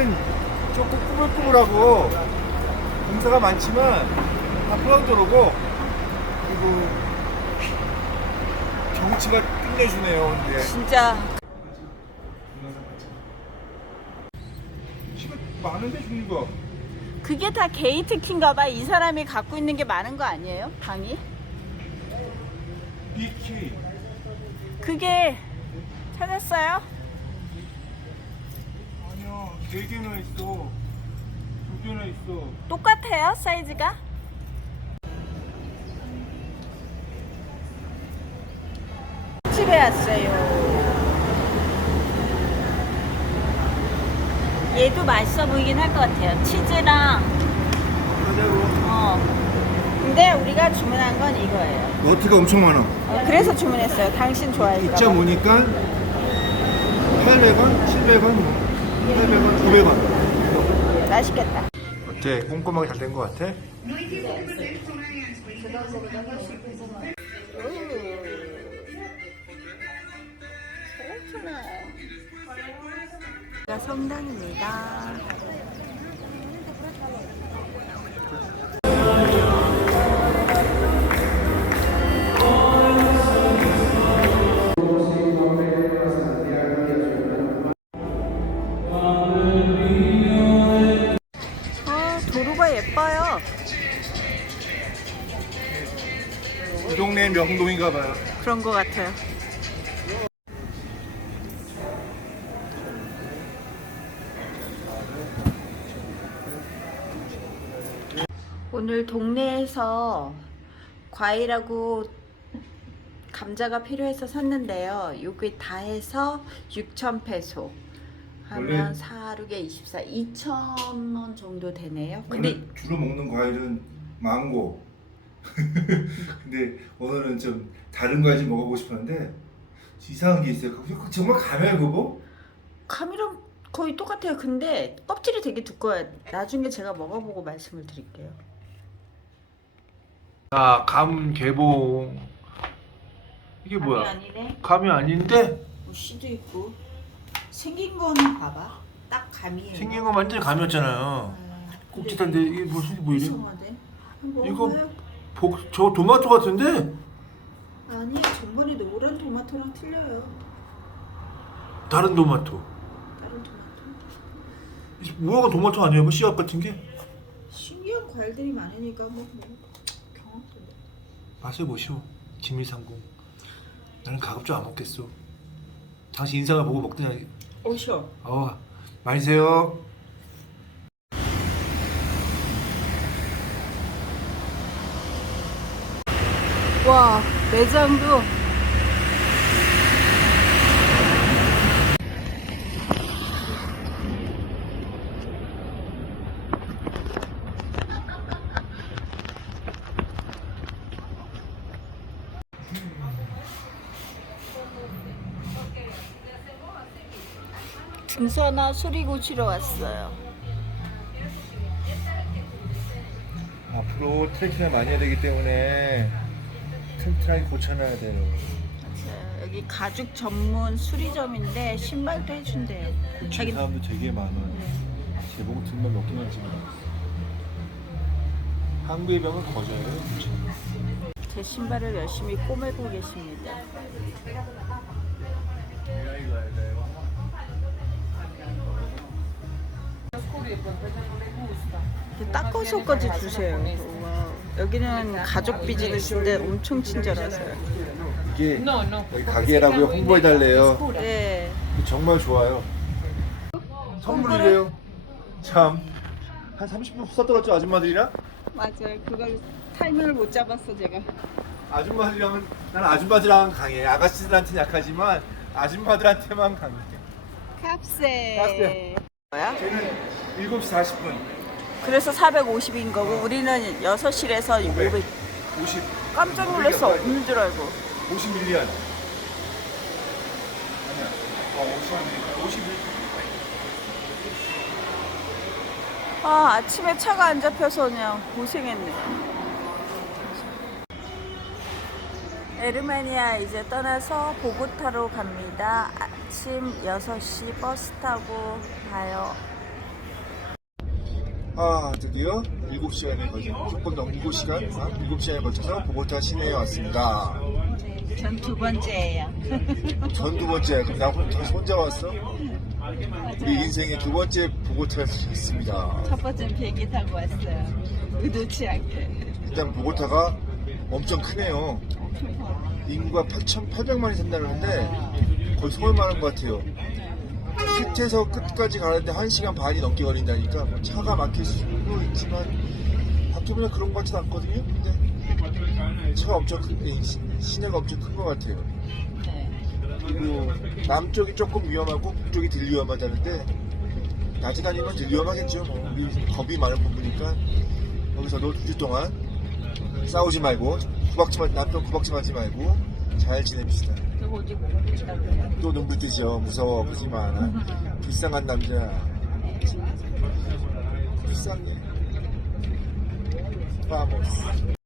길은 조금 꾸불꾸불하고 공사가 많지만 다 포항도로고 그리고 경치가 끝내주네요. 근데 진짜 시간 많은데 종류가 그게 다 게이트 키인가 봐. 이 사람이 갖고 있는 게 많은 거 아니에요? 방이? BK 그게 찾았어요? 네 개나 있어 두 개나 있어 똑같아요, 사이즈가? 집에 왔어요. 얘도 맛있어 보이긴 할 것 같아요. 치즈랑 어. 근데 우리가 주문한 건 이거예요. 너트가 엄청 많아 어, 그래서 주문했어요. 당신 좋아할까 봐. 2.5니까 800원, 700원, 800원, 900원 맛있겠다. 어때? 꼼꼼하게 잘 된 것 같아? 가 성당입니다. 동네 명동인가 봐요 그런 것 같아요. 오늘 동네에서 과일하고 감자가 필요해서 샀는데요. 요게 다 해서 6천 페소. 하면 원래- 4, 6에 24, 2천 원 정도 되네요. 근데 근데 주로 먹는 과일은 망고 근데 오늘은 좀 다른 과일 좀 먹어보고 싶었는데 이상한 게 있어요 정말 감해요 그거? 감이랑 거의 똑같아요. 근데 껍질이 되게 두꺼워요. 나중에 제가 먹어보고 말씀을 드릴게요. 아, 감 개봉. 이게 감이 뭐야? 아니네. 감이 아닌데 뭐 씨도 있고 생긴 거는 봐봐. 딱 감이에요. 생긴 건 완전 감이었잖아요. 아, 꼭지단데 이게 무슨 뭐 이래? 이상하대. 한번 이거-. 복, 저 토마토 같은데 아니 전번에 노란 토마토랑 틀려요. 다른 토마토. 다른 토마토. 이 뭐가 토마토 아니에요? 뭐 씨앗 같은 게? 신기한 과일들이 많으니까 뭐, 뭐 경험된다. 맛을 보시오. 지밀상궁. 나는 가급적 안 먹겠어. 당신 인상을 보고 먹더냐. 오셔. 어, 많이 세요. 와 매장도 등산화 소리 고치러 왔어요. 앞으로 트레킹을 많이 해야 되기 때문에 튼튼하게 고쳐놔야 돼요. 자, 여기 가죽 전문 수리점인데 신발도 해준대요. 고치는 자기 사람도 되게 많아요. 제 보고 등만 몇 개만 지금. 한국의 병은 거저예요. 제 신발을 열심히 꼬매고 계십니다. 이렇게 닦아서 까지 주세요. 와우. 여기는 가족 비즈니스인데 엄청 친절하세요. 이게 여기 가게라고요 홍보해 달래요. 네. 정말 좋아요. 선물이래요. 참. 한 30분 후서 떨었죠 아줌마들이랑? 맞아요. 그걸 타이밍을 못 잡았어 제가. 아줌마들이랑은 난 아줌마들이랑 강해. 아가씨들한테는 약하지만 아줌마들한테만 강해. 캡세. 캡세. 뭐야? 쟤는 7시 40분. 그래서 450인 거고 우리는 6실에서 500. 50. 깜짝 놀랐어. 없는 줄 알고. 50밀리언. 아니야. 어, 50밀리언. 51. 아 아침에 차가 안 잡혀서 그냥 고생했네. 에르메니아 이제 떠나서 보고타로 갑니다. 아, 아침 6시 버스 타고 가요. 아 드디어 7시간에 걸쳐 조금 넘는 7시간? 아, 7시간에 걸쳐서 보고타 시내에 왔습니다 전 두 번째예요. 전 두 번째 그럼 나 혼- 다시 혼자 왔어? 우리 인생의 두 번째 보고타를 했습니다 첫 번째는 비행기 타고 왔어요. 의도치 않게. 일단 보고타가 엄청 크네요 인구가 8,800만이 산다는데 거의 서울만 한 것 같아요 끝에서 끝까지 가는데 1시간 반이 넘게 걸린다니까 뭐 차가 막힐 수도 있지만 바뀌면 그런 것 같진 않거든요 근데 차가 엄청 큰이 시- 시내가 엄청 큰 것 같아요 네. 그리고 남쪽이 조금 위험하고 북쪽이 덜 위험하다는데 낮에 다니는 건덜 위험하겠죠 뭐. 우리 겁이 많은 부분이니까 여기서도 두주 동안 싸우지 말고 구박지 마, 남편 구박지 마지 말고 잘 지냅시다 또 또 눈물 뜨죠. 무서워. 그지만. 불쌍한 남자. 불쌍해. 파모스